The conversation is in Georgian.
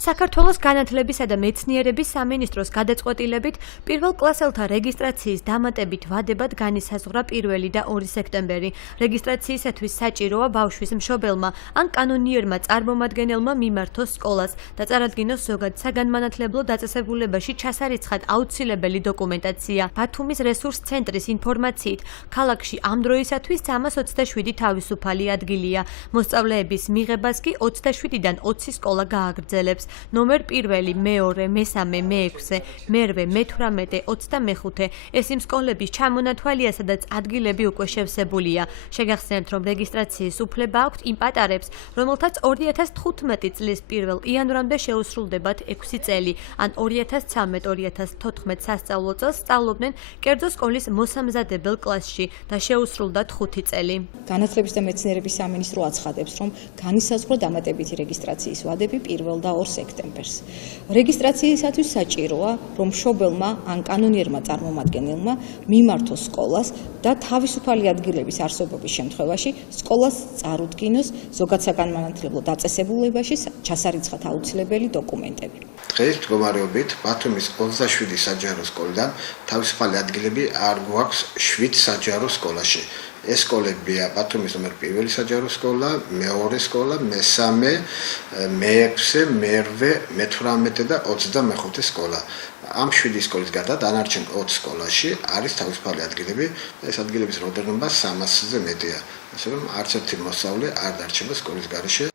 საქართველოს განათლებისა და მეცნიერების სამინისტროს გადაწყვეტილებით პირველ კლასელთა რეგისტრაციის დამატებით ვადებად განისაზღვრა 1 და 2 სექტემბერი. რეგისტრაციისათვის საჭიროა ბავშვის მშობელმა ან კანონიერმა წარმომადგენელმა მიმართოს სკოლას და წარადგინოს ზოგად საგანმანათლებლო დაწესებულებაში ჩასარიცხად აუცილებელი დოკუმენტაცია. ბათუმის რესურს ცენტრის ინფორმაციით, ქალაქში ამ დროისათვის 327 თავისუფალი ადგილია. მოსწავლეების მიღებას კი 27-დან 20 სკოლა გააგრძელებს. ნომერ 1, მე-2, მე-3, მე-6, მე-8, მე-18, 25. ეს იმ სკოლების ჩამონათვალია, სადაც ადგილები უკვე შევსებულია. შეგახსენებთ, რომ რეგისტრაციის უფლება აქვთ იმ პატარებს, რომელთაც 2015 წლის 1 იანვრამდე შეუსრულდებათ 6 წელი, ან 2013-2014 სასწავლო წელს სწავლობდნენ კერძო სკოლის მოსამზადებელ კლასში და შეუსრულდათ 5 წელი. განათლების და მეცნიერების სამინისტრო აცხადებს, რომ განისაზღვრა დამატებითი რეგისტრაციის ვადები 1 და 2 სექტემბერს. რეგისტრაციისათვის საჭიროა, რომ მშობელმა ან კანონიერმა წარმომადგენელმა მიმართოს სკოლას და თავისუფალი ადგილების არსებობის შემთხვევაში სკოლას წარუდგინოს ზოგად საგანმანათლებლო დაწესებულებაში ჩასარიცხად აუცილებელი დოკუმენტები. დღეს მდგომარეობით ბათუმის 27 საჯარო სკოლიდან თავისუფალი ადგილები არ გვაქვს 7 საჯარო სკოლაში. ეს სკოლებია ბათუმის ნომერ 1 საჯარო სკოლა, მე-2 სკოლა, მე-3, მე-6, მე-8, მე-18 და 25 სკოლა. ამ 7 სკოლის გარდა დანარჩენ 20 სკოლაში არის თავისუფალი ადგილები. ეს ადგილების რაოდენობა 300-ზე მეტია. ასე რომ არც ერთი მოსწავლე არ დარჩება სკოლის გარეშე